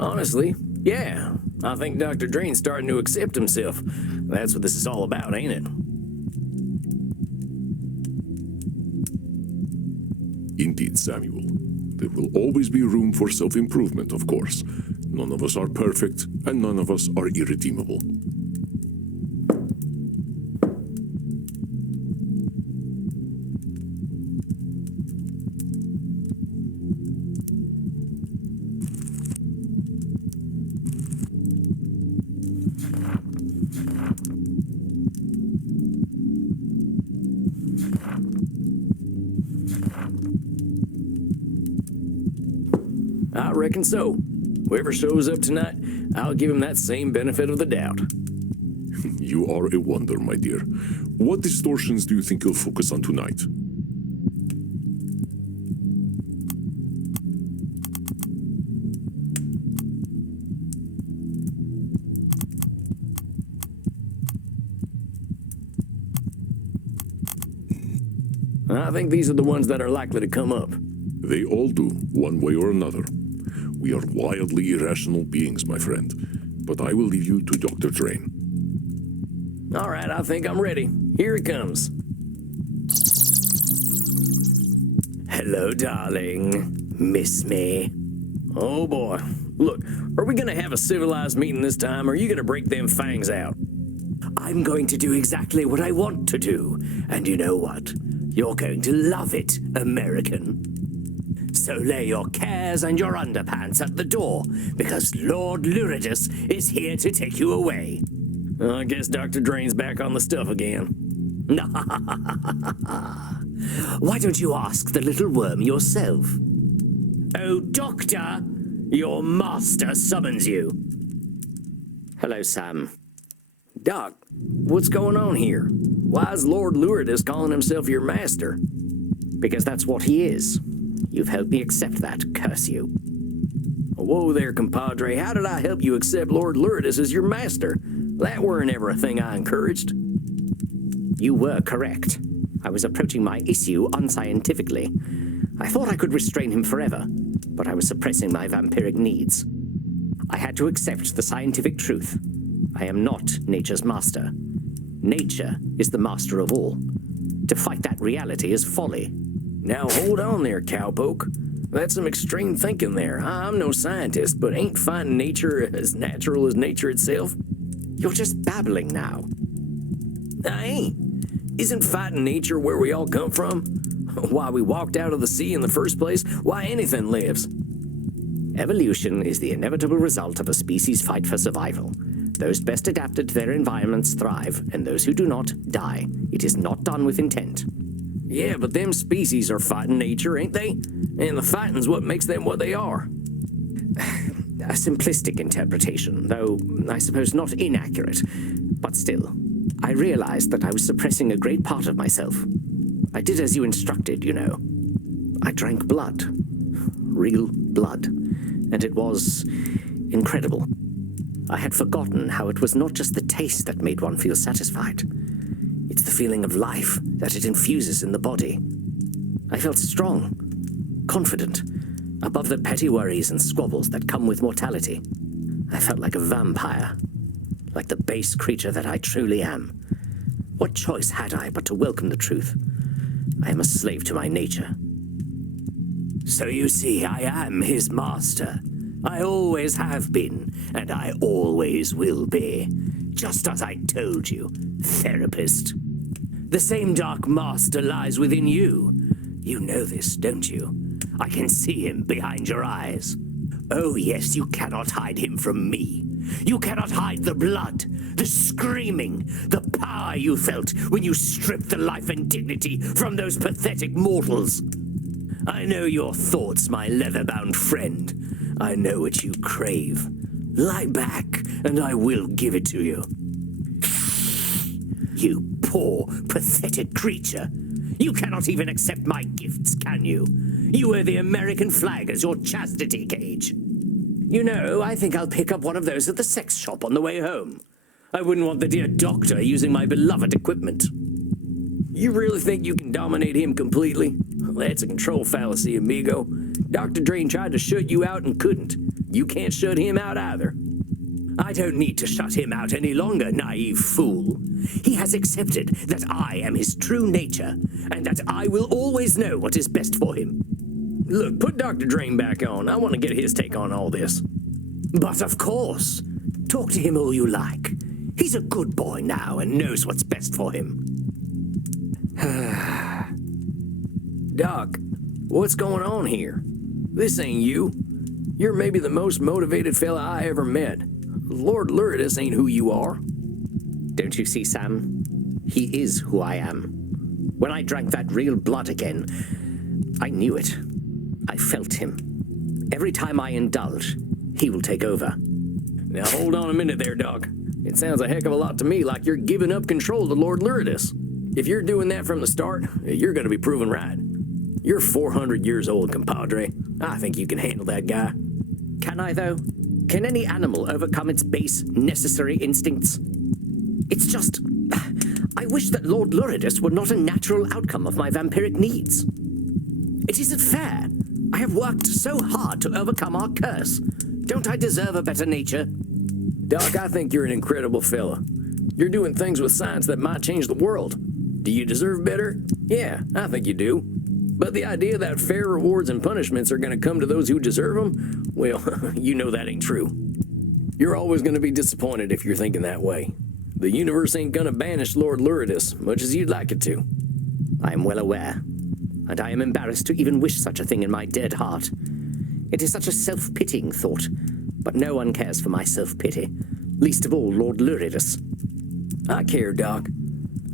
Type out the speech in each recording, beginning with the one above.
Honestly, yeah. I think Dr. Drayne's starting to accept himself. That's what this is all about, ain't it? Indeed, Samuel. There will always be room for self-improvement, of course. None of us are perfect, and none of us are irredeemable. I reckon so. Whoever shows up tonight, I'll give him that same benefit of the doubt. You are a wonder, my dear. What distortions do you think you'll focus on tonight? I think these are the ones that are likely to come up. They all do, one way or another. We are wildly irrational beings, my friend. But I will leave you to Dr. Drayne. All right, I think I'm ready. Here it comes. Hello, darling. Miss me? Oh, boy. Look, are we gonna have a civilized meeting this time, or are you gonna break them fangs out? I'm going to do exactly what I want to do. And you know what? You're going to love it, American. So lay your cares and your underpants at the door, because Lord Luridus is here to take you away. I guess Dr. Drayne's back on the stuff again. Why don't you ask the little worm yourself? Oh, Doctor, your master summons you. Hello, Sam. Doc, what's going on here? Why is Lord Luridus calling himself your master? Because that's what he is. You've helped me accept that, curse you. Whoa there, compadre. How did I help you accept Lord Luridus as your master? That weren't ever a thing I encouraged. You were correct. I was approaching my issue unscientifically. I thought I could restrain him forever, but I was suppressing my vampiric needs. I had to accept the scientific truth. I am not nature's master. Nature is the master of all. To fight that reality is folly. Now hold on there, cowpoke. That's some extreme thinking there. I'm no scientist, but ain't fighting nature as natural as nature itself? You're just babbling now. I ain't. Isn't fighting nature where we all come from? Why we walked out of the sea in the first place? Why anything lives? Evolution is the inevitable result of a species' fight for survival. Those best adapted to their environments thrive, and those who do not, die. It is not done with intent. Yeah, but them species are fighting nature, ain't they? And the fighting's what makes them what they are. A simplistic interpretation, though I suppose not inaccurate. But still, I realized that I was suppressing a great part of myself. I did as you instructed, you know. I drank blood. Real blood. And it was incredible. I had forgotten how it was not just the taste that made one feel satisfied. It's the feeling of life that it infuses in the body. I felt strong, confident, above the petty worries and squabbles that come with mortality. I felt like a vampire, like the base creature that I truly am. What choice had I but to welcome the truth? I am a slave to my nature. So you see, I am his master. I always have been, and I always will be. Just as I told you, therapist. The same dark master lies within you. You know this, don't you? I can see him behind your eyes. Oh yes, you cannot hide him from me. You cannot hide the blood, the screaming, the power you felt when you stripped the life and dignity from those pathetic mortals. I know your thoughts, my leather-bound friend. I know what you crave. Lie back, and I will give it to you. You poor, pathetic creature. You cannot even accept my gifts, can you? You wear the American flag as your chastity cage. You know, I think I'll pick up one of those at the sex shop on the way home. I wouldn't want the dear doctor using my beloved equipment. You really think you can dominate him completely? Well, that's a control fallacy, amigo. Dr. Drayne tried to shut you out and couldn't. you can't shut him out either. I don't need to shut him out any longer, naive fool. He has accepted that I am his true nature, and that I will always know what is best for him. Look, put Dr. Drayne back on. I want to get his take on all this. But of course, talk to him all you like. He's a good boy now and knows what's best for him. Doc, what's going on here? This ain't you. You're maybe the most motivated fella I ever met. Lord Luridus ain't who you are. Don't you see, Sam? He is who I am. When I drank that real blood again, I knew it. I felt him. Every time I indulge, he will take over. Now hold on a minute there, Doc. It sounds a heck of a lot to me like you're giving up control to Lord Luridus. If you're doing that from the start, you're going to be proven right. You're 400 years old, compadre. I think you can handle that guy. Can I, though? Can any animal overcome its base, necessary instincts? It's just... I wish that Lord Luridus were not a natural outcome of my vampiric needs. It isn't fair. I have worked so hard to overcome our curse. Don't I deserve a better nature? Doc, I think you're an incredible fella. You're doing things with science that might change the world. Do you deserve better? Yeah, I think you do. But the idea that fair rewards and punishments are going to come to those who deserve them, well, you know that ain't true. You're always going to be disappointed if you're thinking that way. The universe ain't going to banish Lord Luridus, much as you'd like it to. I am well aware, and I am embarrassed to even wish such a thing in my dead heart. It is such a self-pitying thought, but no one cares for my self-pity, least of all Lord Luridus. I care, Doc.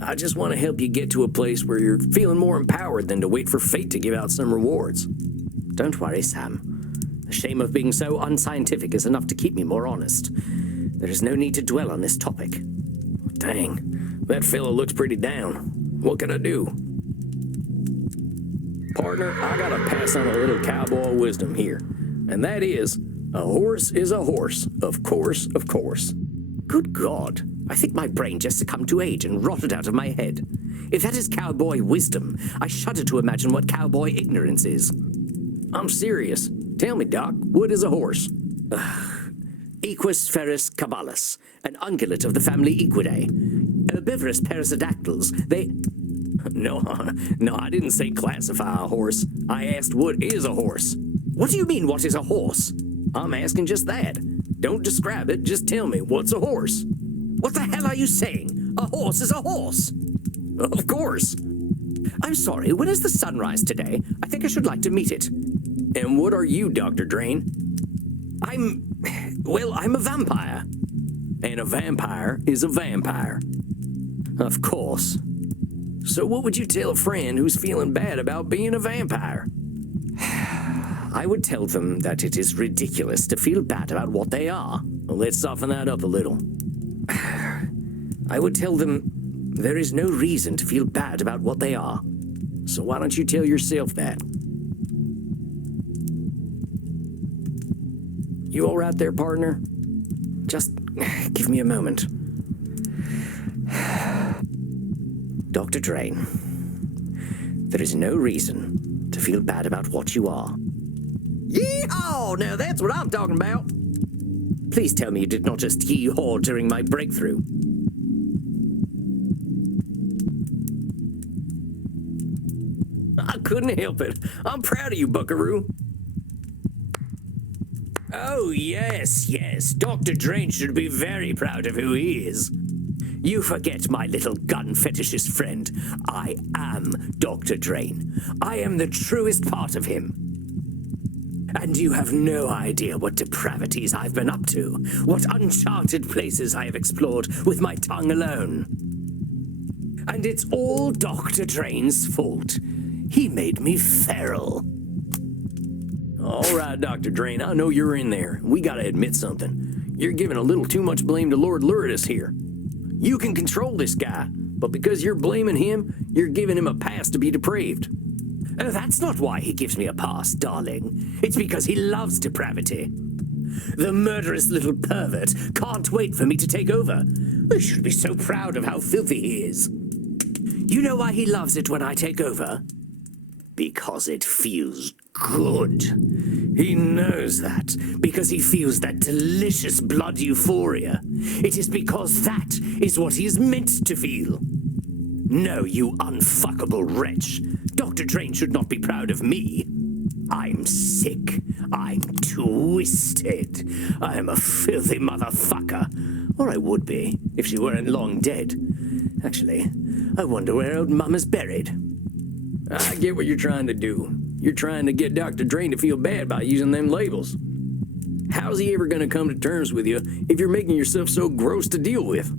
I just want to help you get to a place where you're feeling more empowered than to wait for fate to give out some rewards. Don't worry, Sam. The shame of being so unscientific is enough to keep me more honest. There is no need to dwell on this topic. Dang, that fella looks pretty down. What can I do? Partner, I gotta pass on a little cowboy wisdom here. And that is, a horse is a horse. Of course, of course. Good God. I think my brain just succumbed to age and rotted out of my head. If that is cowboy wisdom, I shudder to imagine what cowboy ignorance is. I'm serious. Tell me, Doc, what is a horse? Equus ferus caballus, an ungulate of the family Equidae. Herbivorous perissodactyls, they... No, I didn't say classify a horse. I asked what is a horse. What do you mean, what is a horse? I'm asking just that. Don't describe it, just tell me, what's a horse? What the hell are you saying? A horse is a horse. Of course. I'm sorry, when is the sunrise today? I think I should like to meet it. And what are you, Dr. Drayne? I'm a vampire. And a vampire is a vampire. Of course. So what would you tell a friend who's feeling bad about being a vampire? I would tell them that it is ridiculous to feel bad about what they are. Well, let's soften that up a little. I would tell them there is no reason to feel bad about what they are. So why don't you tell yourself that? You all right there, partner? Just give me a moment. Dr. Drayne, there is no reason to feel bad about what you are. Yee-haw! Now that's what I'm talking about. Please tell me you did not just yee-haw during my breakthrough. I couldn't help it. I'm proud of you, buckaroo. Oh, yes. Dr. Drayne should be very proud of who he is. You forget, my little gun fetishist friend. I am Dr. Drayne. I am the truest part of him. And you have no idea what depravities I've been up to, what uncharted places I have explored with my tongue alone. And it's all Dr. Drayne's fault. He made me feral. All right, Dr. Drayne, I know you're in there. We gotta admit something. You're giving a little too much blame to Lord Luridus here. You can control this guy, but because you're blaming him, you're giving him a pass to be depraved. Oh, that's not why he gives me a pass, darling. It's because he loves depravity. The murderous little pervert can't wait for me to take over. I should be so proud of how filthy he is. You know why he loves it when I take over? Because it feels good. He knows that because he feels that delicious blood euphoria. It is because that is what he is meant to feel. No, you unfuckable wretch. Dr. Drayne should not be proud of me. I'm sick. I'm twisted. I am a filthy motherfucker. Or I would be, if she weren't long dead. Actually, I wonder where old Mama's buried. I get what you're trying to do. You're trying to get Dr. Drayne to feel bad by using them labels. How's he ever gonna come to terms with you if you're making yourself so gross to deal with?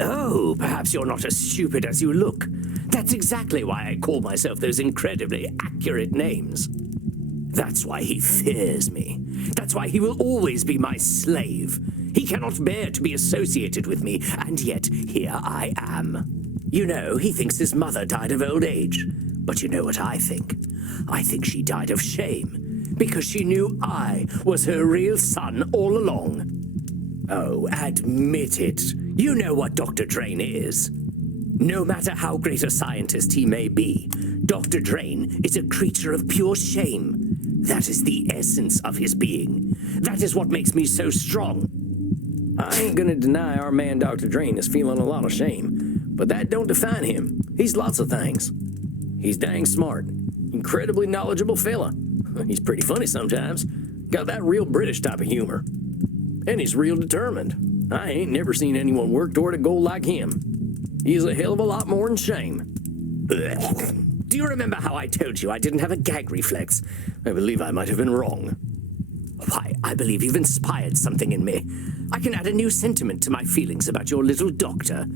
Oh, perhaps you're not as stupid as you look. That's exactly why I call myself those incredibly accurate names. That's why he fears me. That's why he will always be my slave. He cannot bear to be associated with me, and yet here I am. You know, he thinks his mother died of old age. But you know what I think? I think she died of shame, because she knew I was her real son all along. Oh, admit it. You know what Dr. Drayne is. No matter how great a scientist he may be, Dr. Drayne is a creature of pure shame. That is the essence of his being. That is what makes me so strong. I ain't gonna deny our man Dr. Drayne is feeling a lot of shame, but that don't define him. He's lots of things. He's dang smart, incredibly knowledgeable fella. He's pretty funny sometimes. Got that real British type of humor. And he's real determined. I ain't never seen anyone work toward a goal like him. He's a hell of a lot more than shame. Do you remember how I told you I didn't have a gag reflex? I believe I might have been wrong. Why, I believe you've inspired something in me. I can add a new sentiment to my feelings about your little doctor.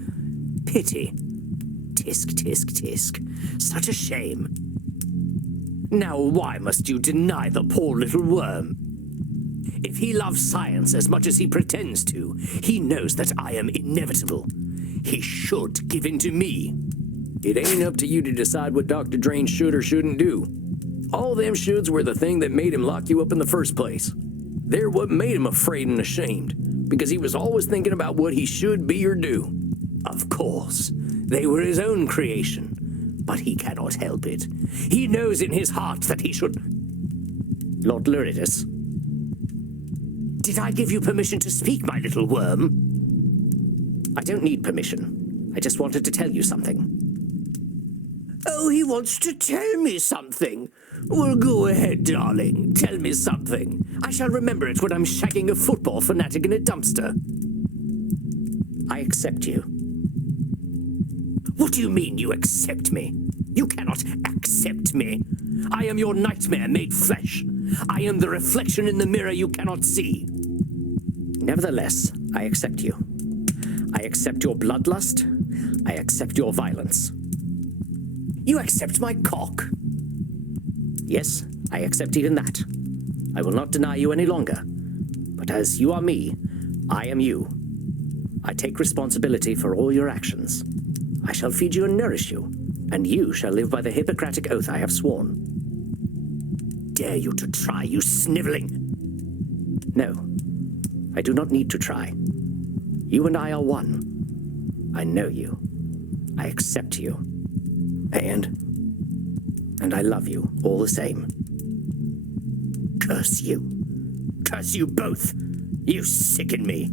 Pity. Tisk, tisk, tisk. Such a shame. Now why must you deny the poor little worm? If he loves science as much as he pretends to, he knows that I am inevitable. He should give in to me. It ain't up to you to decide what Dr. Drayne should or shouldn't do. All them shoulds were the thing that made him lock you up in the first place. They're what made him afraid and ashamed, because he was always thinking about what he should be or do. Of course, they were his own creation, but he cannot help it. He knows in his heart that he should... Lord Luritus, did I give you permission to speak, my little worm? I don't need permission. I just wanted to tell you something. Oh, he wants to tell me something. Well, go ahead, darling. Tell me something. I shall remember it when I'm shagging a football fanatic in a dumpster. I accept you. What do you mean you accept me? You cannot accept me. I am your nightmare made flesh. I am the reflection in the mirror you cannot see. Nevertheless, I accept you. I accept your bloodlust. I accept your violence. You accept my cock? Yes, I accept even that. I will not deny you any longer. But as you are me, I am you. I take responsibility for all your actions. I shall feed you and nourish you, and you shall live by the Hippocratic oath I have sworn. Dare you to try, you sniveling? No, I do not need to try. You and I are one. I know you. I accept you. And I love you all the same. Curse you. Curse you both. You sicken me.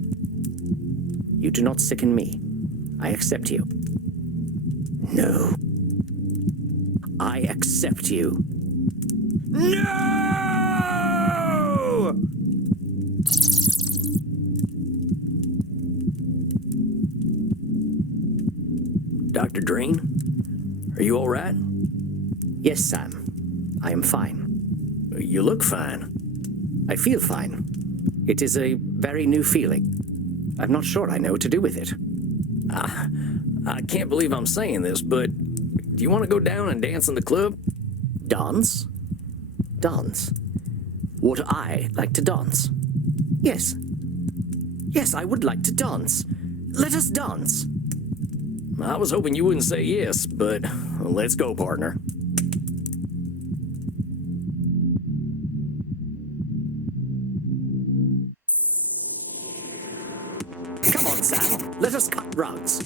You do not sicken me. I accept you. No. I accept you. No! Dr. Drayne, are you all right? Yes, Sam. I am fine. You look fine. I feel fine. It is a very new feeling. I'm not sure I know what to do with it. I can't believe I'm saying this, but do you want to go down and dance in the club? Dance? Dance? Would I like to dance? Yes. Yes, I would like to dance. Let us dance. I was hoping you wouldn't say yes, but let's go, partner. Come on, Sam. Let us cut rugs.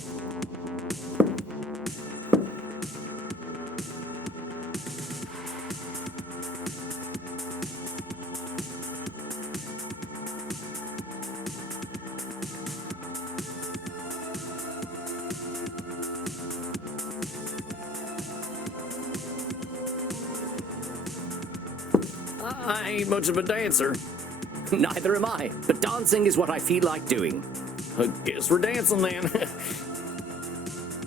I ain't much of a dancer. Neither am I, but dancing is what I feel like doing. I guess we're dancing then.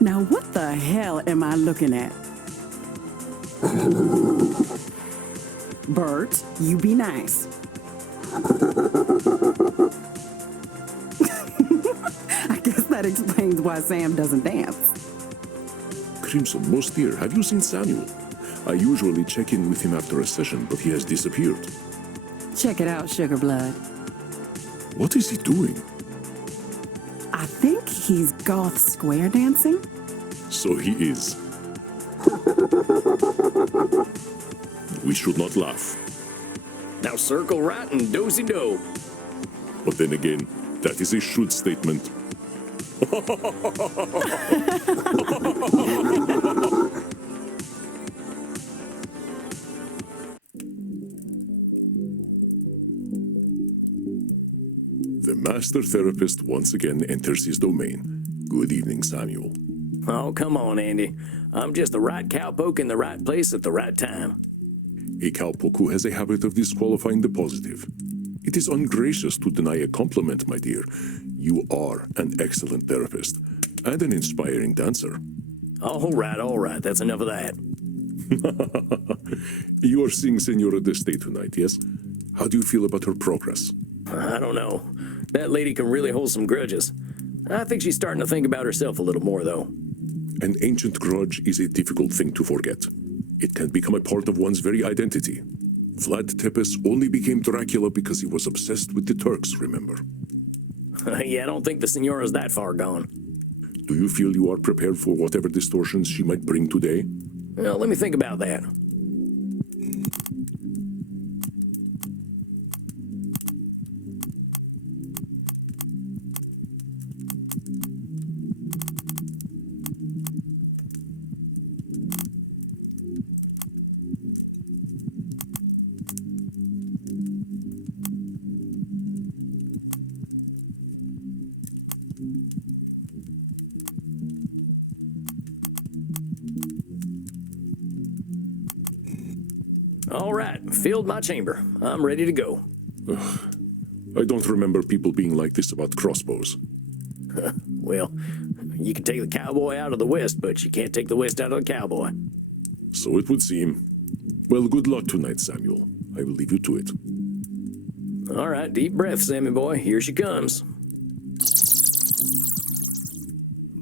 Now, what the hell am I looking at? Bert, you be nice. I guess that explains why Sam doesn't dance. Crimson, most dear, have you seen Samuel? I usually check in with him after a session, but he has disappeared. Check it out, Sugar Blood. What is he doing? I think he's goth square dancing. So he is. We should not laugh. Now circle right and do-si-do. But then again, that is a should statement. The master therapist once again enters his domain. Good evening, Samuel. Oh, come on, Andy. I'm just the right cowpoke in the right place at the right time. A cowpoke who has a habit of disqualifying the positive. It is ungracious to deny a compliment, my dear. You are an excellent therapist and an inspiring dancer. All right. That's enough of that. You are seeing Senora Deste tonight, yes? How do you feel about her progress? I don't know. That lady can really hold some grudges. I think she's starting to think about herself a little more, though. An ancient grudge is a difficult thing to forget. It can become a part of one's very identity. Vlad Tepes only became Dracula because he was obsessed with the Turks, remember? Yeah, I don't think the Senora's that far gone. Do you feel you are prepared for whatever distortions she might bring today? Well, let me think about that. All right, filled my chamber. I'm ready to go. I don't remember people being like this about crossbows. Well, you can take the cowboy out of the West, but you can't take the West out of the cowboy. So it would seem. Well, good luck tonight, Samuel. I will leave you to it. All right, deep breath, Sammy boy. Here she comes.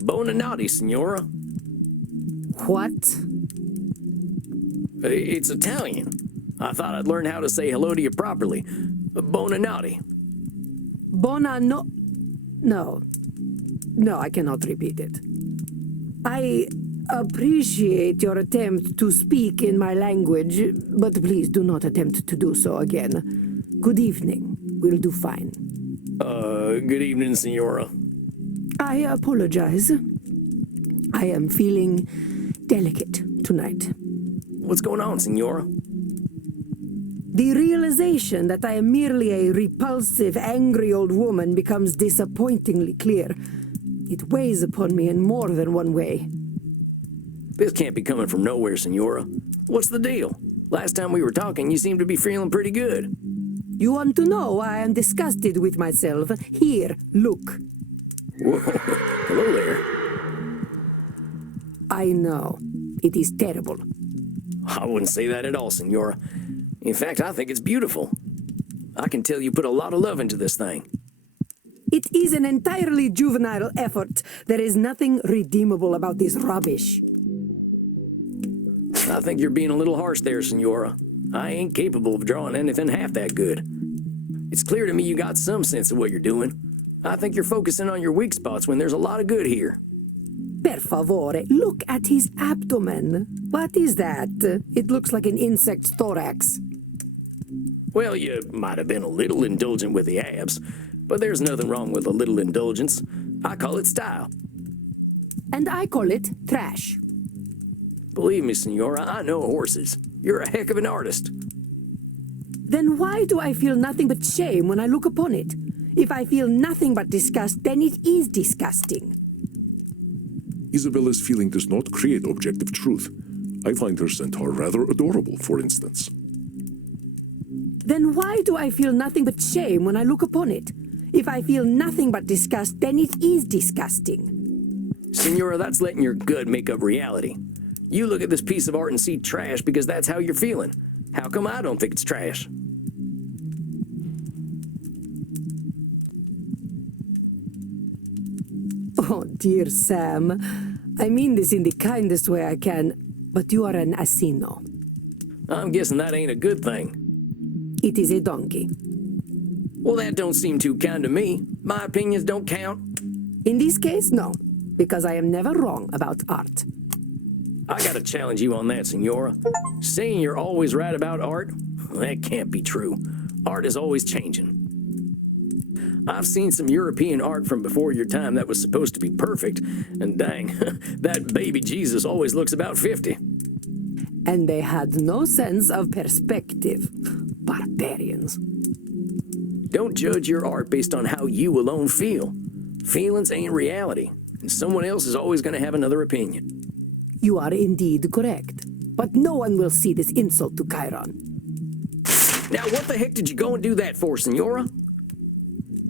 Bonanati, Senora. What? It's Italian. I thought I'd learn how to say hello to you properly. Bonanati. No. No, I cannot repeat it. I appreciate your attempt to speak in my language, but please do not attempt to do so again. Good evening. We'll do fine. Good evening, Senora. I apologize. I am feeling delicate tonight. What's going on, Senora? The realization that I am merely a repulsive, angry old woman becomes disappointingly clear. It weighs upon me in more than one way. This can't be coming from nowhere, Senora. What's the deal? Last time we were talking, you seemed to be feeling pretty good. You want to know why I am disgusted with myself? Here, look. Whoa, hello there. I know. It is terrible. I wouldn't say that at all, Senora. In fact, I think it's beautiful. I can tell you put a lot of love into this thing. It is an entirely juvenile effort. There is nothing redeemable about this rubbish. I think you're being a little harsh there, Senora. I ain't capable of drawing anything half that good. It's clear to me you got some sense of what you're doing. I think you're focusing on your weak spots when there's a lot of good here. Per favore, look at his abdomen. What is that? It looks like an insect's thorax. Well, you might have been a little indulgent with the abs, but there's nothing wrong with a little indulgence. I call it style. And I call it trash. Believe me, Senora, I know horses. You're a heck of an artist. Then why do I feel nothing but shame when I look upon it? If I feel nothing but disgust, then it is disgusting. Isabella's feeling does not create objective truth. I find her centaur rather adorable, for instance. Then why do I feel nothing but shame when I look upon it? If I feel nothing but disgust, then it is disgusting. Senora, that's letting your gut make up reality. You look at this piece of art and see trash because that's how you're feeling. How come I don't think it's trash? Oh, dear Sam. I mean this in the kindest way I can, but you are an asino. I'm guessing that ain't a good thing. It is a donkey. Well, that don't seem too kind to me. My opinions don't count. In this case, no, because I am never wrong about art. I gotta challenge you on that, Senora. Saying you're always right about art? That can't be true. Art is always changing. I've seen some European art from before your time that was supposed to be perfect, and dang, that baby Jesus always looks about 50. And they had no sense of perspective. Barbarians. Don't judge your art based on how you alone feel. Feelings ain't reality, and someone else is always gonna have another opinion. You are indeed correct. But no one will see this insult to Chiron. Now, what the heck did you go and do that for, Senora?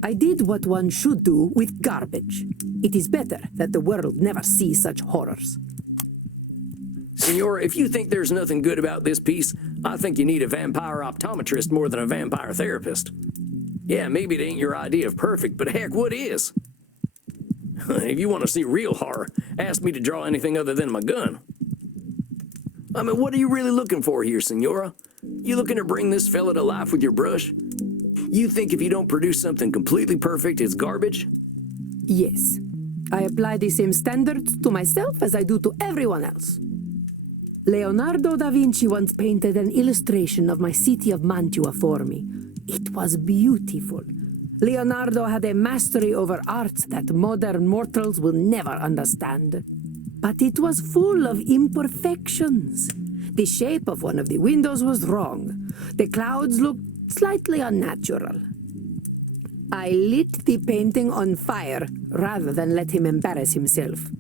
I did what one should do with garbage. It is better that the world never see such horrors. Senora, if you think there's nothing good about this piece, I think you need a vampire optometrist more than a vampire therapist. Yeah, maybe it ain't your idea of perfect, but heck, what is? If you want to see real horror, ask me to draw anything other than my gun. I mean, what are you really looking for here, Senora? You looking to bring this fella to life with your brush? You think if you don't produce something completely perfect, it's garbage? Yes. I apply the same standards to myself as I do to everyone else. Leonardo da Vinci once painted an illustration of my city of Mantua for me. It was beautiful. Leonardo had a mastery over art that modern mortals will never understand. But it was full of imperfections. The shape of one of the windows was wrong. The clouds looked slightly unnatural. I lit the painting on fire rather than let him embarrass himself.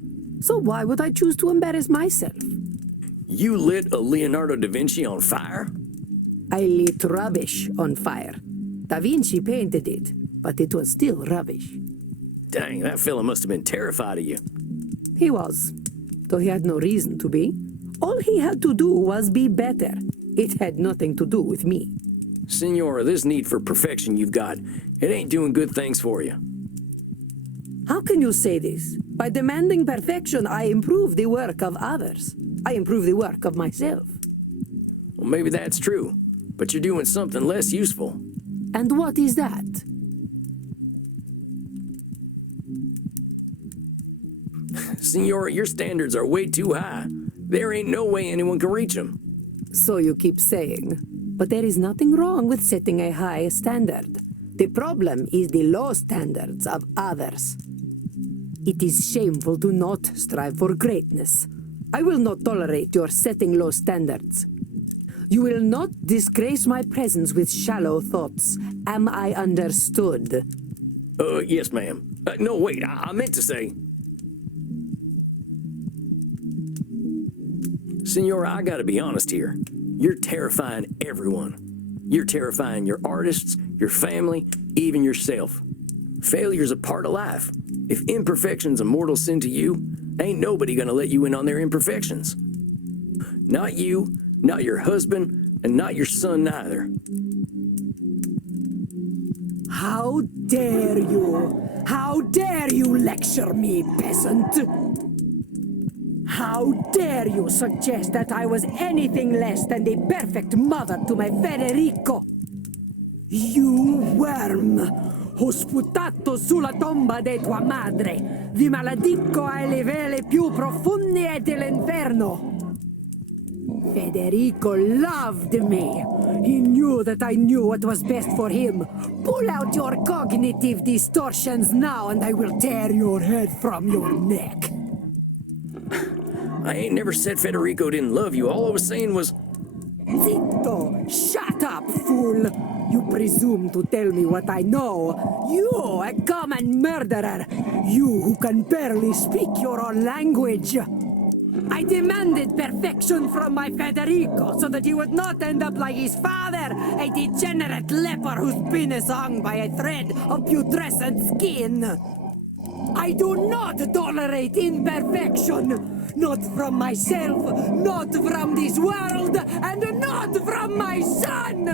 So why would I choose to embarrass myself? You lit a Leonardo da Vinci on fire? I lit rubbish on fire. Da Vinci painted it, but it was still rubbish. Dang, that fella must have been terrified of you. He was, though he had no reason to be. All he had to do was be better. It had nothing to do with me. Senora, this need for perfection you've got, it ain't doing good things for you. How can you say this? By demanding perfection, I improve the work of others. I improve the work of myself. Well, maybe that's true, but you're doing something less useful. And what is that? Senora, your standards are way too high. There ain't no way anyone can reach them. So you keep saying. But there is nothing wrong with setting a high standard. The problem is the low standards of others. It is shameful to not strive for greatness. I will not tolerate your setting low standards. You will not disgrace my presence with shallow thoughts. Am I understood? Yes, ma'am. No, wait, I meant to say... Senora, I gotta be honest here. You're terrifying everyone. You're terrifying your artists, your family, even yourself. Failure's a part of life. If imperfection's a mortal sin to you, ain't nobody gonna let you in on their imperfections. Not you, not your husband, and not your son neither. How dare you? How dare you lecture me, peasant? How dare you suggest that I was anything less than the perfect mother to my Federico? You worm! Ho sputato sulla tomba di tua madre! Vi maledico alle vele più profonde dell'inferno! Federico loved me. He knew that I knew what was best for him. Pull out your cognitive distortions now and I will tear your head from your neck. I ain't never said Federico didn't love you. All I was saying was... Zitto! Shut up, fool! You presume to tell me what I know. You, a common murderer! You who can barely speak your own language! I demanded perfection from my Federico so that he would not end up like his father, a degenerate leper whose penis hung by a thread of putrescent skin. I do not tolerate imperfection. Not from myself, not from this world, and not from my son!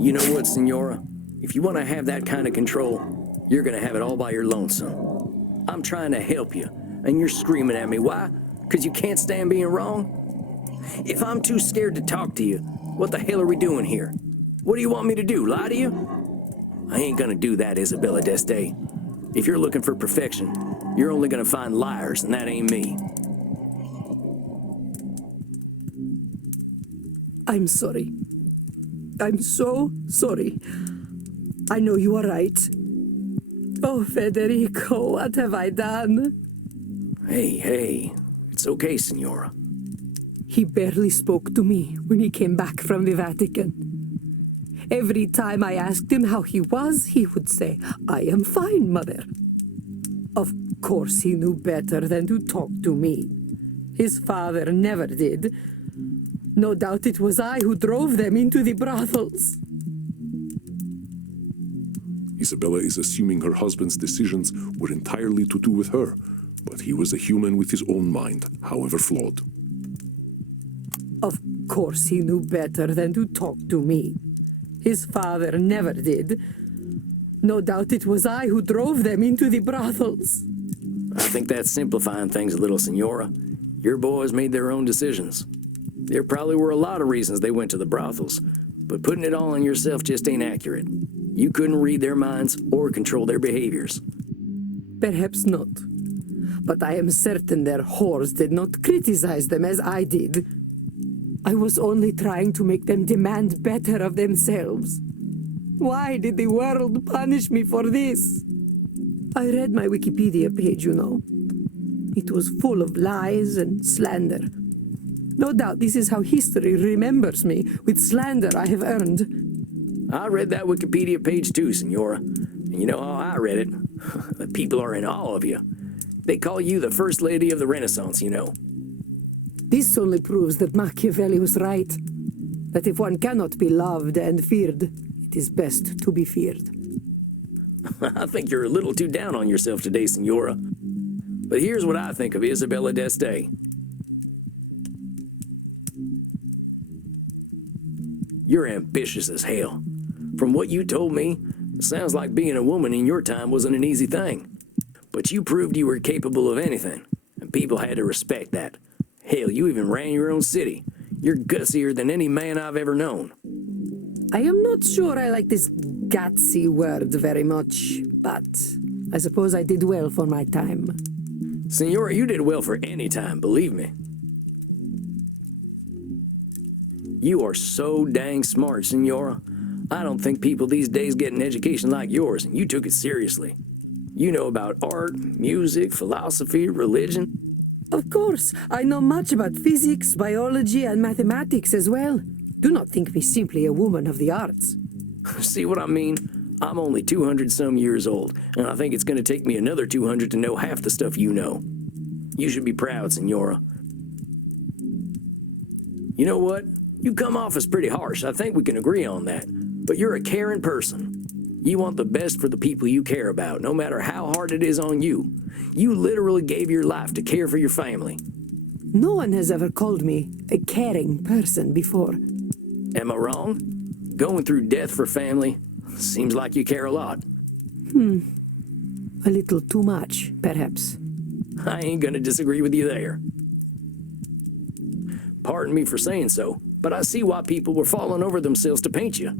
You know what, Senora? If you want to have that kind of control, you're going to have it all by your lonesome. I'm trying to help you, and you're screaming at me. Why? Because you can't stand being wrong? If I'm too scared to talk to you, what the hell are we doing here? What do you want me to do, lie to you? I ain't going to do that, Isabella d'Este. If you're looking for perfection, you're only going to find liars, and that ain't me. I'm sorry. I'm so sorry. I know you are right. Oh, Federico, what have I done? Hey, it's okay, Senora. He barely spoke to me when he came back from the Vatican. Every time I asked him how he was, he would say, "I am fine, mother." Of course he knew better than to talk to me. His father never did. No doubt it was I who drove them into the brothels. Isabella is assuming her husband's decisions were entirely to do with her, but he was a human with his own mind, however flawed. Of course he knew better than to talk to me. His father never did. No doubt it was I who drove them into the brothels. I think that's simplifying things a little, Senora. Your boys made their own decisions. There probably were a lot of reasons they went to the brothels, but putting it all on yourself just ain't accurate. You couldn't read their minds or control their behaviors. Perhaps not. But I am certain their whores did not criticize them as I did. I was only trying to make them demand better of themselves. Why did the world punish me for this? I read my Wikipedia page, you know. It was full of lies and slander. No doubt this is how history remembers me, with slander I have earned. I read that Wikipedia page too, Senora. And you know how I read it? The people are in awe of you. They call you the First Lady of the Renaissance, you know. This only proves that Machiavelli was right. That if one cannot be loved and feared, it is best to be feared. I think you're a little too down on yourself today, Senora. But here's what I think of Isabella d'Este. You're ambitious as hell. From what you told me, it sounds like being a woman in your time wasn't an easy thing. But you proved you were capable of anything, and people had to respect that. Hell, you even ran your own city. You're gutsier than any man I've ever known. I am not sure I like this gutsy word very much, but I suppose I did well for my time. Senora, you did well for any time, believe me. You are so dang smart, Senora. I don't think people these days get an education like yours, and you took it seriously. You know about art, music, philosophy, religion. Of course, I know much about physics, biology, and mathematics as well. Do not think me simply a woman of the arts. See what I mean? I'm only 200-some years old, and I think it's going to take me another 200 to know half the stuff you know. You should be proud, Senora. You know what? You come off as pretty harsh. I think we can agree on that. But you're a caring person. You want the best for the people you care about, no matter how hard it is on you. You literally gave your life to care for your family. No one has ever called me a caring person before. Am I wrong? Going through death for family seems like you care a lot. A little too much, perhaps. I ain't gonna disagree with you there. Pardon me for saying so, but I see why people were falling over themselves to paint you.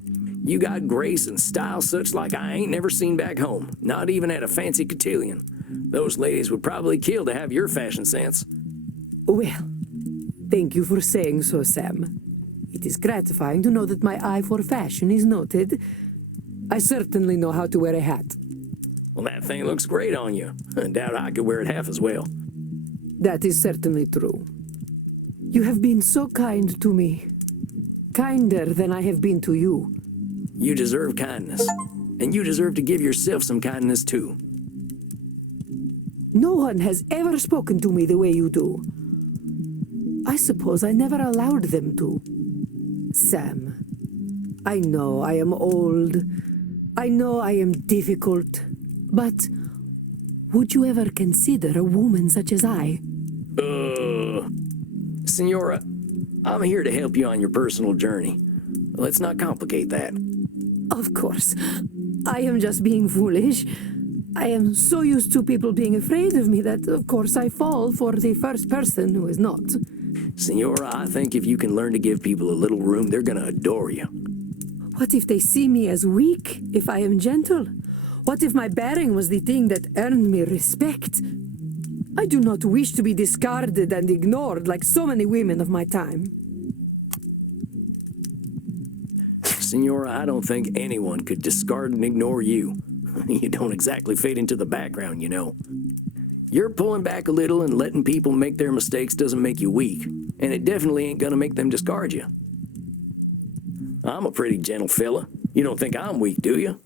You got grace and style such like I ain't never seen back home, not even at a fancy cotillion. Those ladies would probably kill to have your fashion sense. Well, thank you for saying so, Sam. It is gratifying to know that my eye for fashion is noted. I certainly know how to wear a hat. Well, that thing looks great on you. I doubt I could wear it half as well. That is certainly true. You have been so kind to me. Kinder than I have been to you. You deserve kindness, and you deserve to give yourself some kindness too. No one has ever spoken to me the way you do. I suppose I never allowed them to. Sam, I know I am old. I know I am difficult. But would you ever consider a woman such as I? Senora, I'm here to help you on your personal journey. Let's not complicate that. Of course. I am just being foolish. I am so used to people being afraid of me that, of course, I fall for the first person who is not. Senora, I think if you can learn to give people a little room, they're gonna adore you. What if they see me as weak if I am gentle? What if my bearing was the thing that earned me respect? I do not wish to be discarded and ignored like so many women of my time. Senora, I don't think anyone could discard and ignore you. You don't exactly fade into the background, you know. You're pulling back a little and letting people make their mistakes doesn't make you weak, and it definitely ain't gonna make them discard you. I'm a pretty gentle fella. You don't think I'm weak, do you?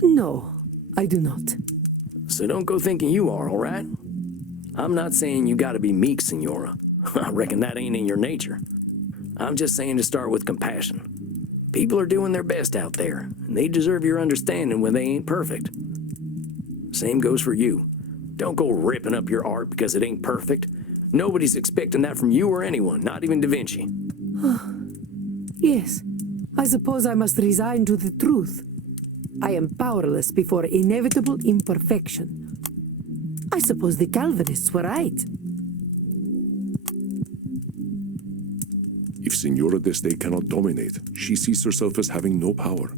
No, I do not. So don't go thinking you are, all right? I'm not saying you gotta be meek, Senora. I reckon that ain't in your nature. I'm just saying to start with compassion. People are doing their best out there, and they deserve your understanding when they ain't perfect. Same goes for you. Don't go ripping up your art because it ain't perfect. Nobody's expecting that from you or anyone, not even Da Vinci. Yes, I suppose I must resign to the truth. I am powerless before inevitable imperfection. I suppose the Calvinists were right. If Senora d'Este cannot dominate, she sees herself as having no power.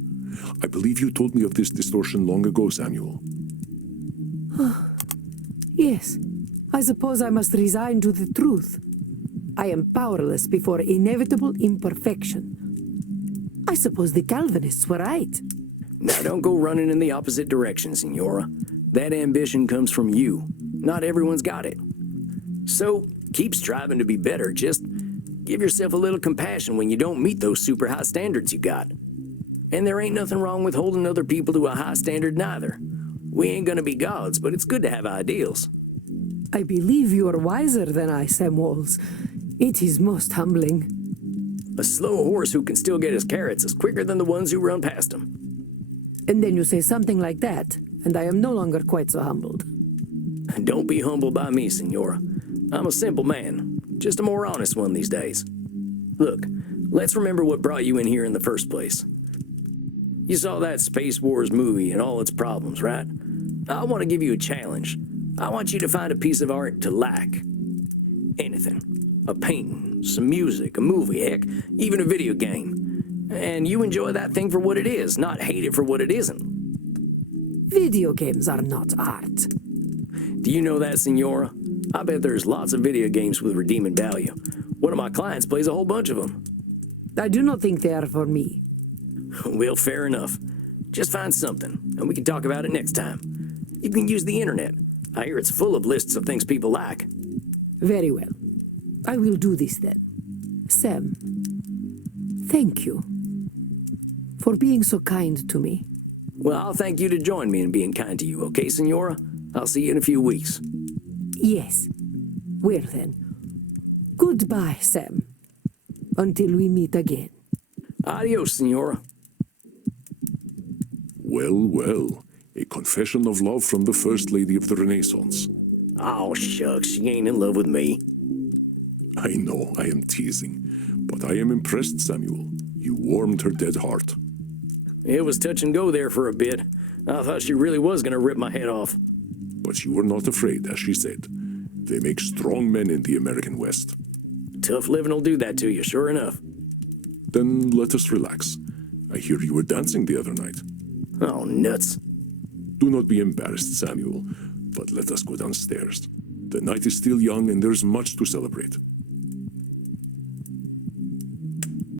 I believe you told me of this distortion long ago, Samuel. Yes, I suppose I must resign to the truth. I am powerless before inevitable imperfection. I suppose the Calvinists were right. Now don't go running in the opposite direction, Senora. That ambition comes from you. Not everyone's got it. So, keep striving to be better. Just give yourself a little compassion when you don't meet those super high standards you got. And there ain't nothing wrong with holding other people to a high standard neither. We ain't gonna be gods, but it's good to have ideals. I believe you are wiser than I, Sam Walls. It is most humbling. A slow horse who can still get his carrots is quicker than the ones who run past him. And then you say something like that, and I am no longer quite so humbled. Don't be humbled by me, Senora. I'm a simple man, just a more honest one these days. Look, let's remember what brought you in here in the first place. You saw that Space Wars movie and all its problems, right? I want to give you a challenge. I want you to find a piece of art to like. Anything. A painting, some music, a movie, heck, even a video game. And you enjoy that thing for what it is, not hate it for what it isn't. Video games are not art. Do you know that, Senora? I bet there's lots of video games with redeeming value. One of my clients plays a whole bunch of them. I do not think they are for me. Well, fair enough. Just find something, and we can talk about it next time. You can use the internet. I hear it's full of lists of things people like. Very well. I will do this then. Sam, thank you for being so kind to me. Well, I'll thank you to join me in being kind to you, okay, Senora? I'll see you in a few weeks. Yes. Well then. Goodbye, Sam. Until we meet again. Adios, Senora. Well, well. A confession of love from the First Lady of the Renaissance. Oh, shucks, she ain't in love with me. I know, I am teasing. But I am impressed, Samuel. You warmed her dead heart. It was touch and go there for a bit. I thought she really was gonna rip my head off. But you were not afraid, as she said. They make strong men in the American West. Tough living will do that to you, sure enough. Then let us relax. I hear you were dancing the other night. Oh, nuts. Do not be embarrassed, Samuel, but let us go downstairs. The night is still young and there's much to celebrate.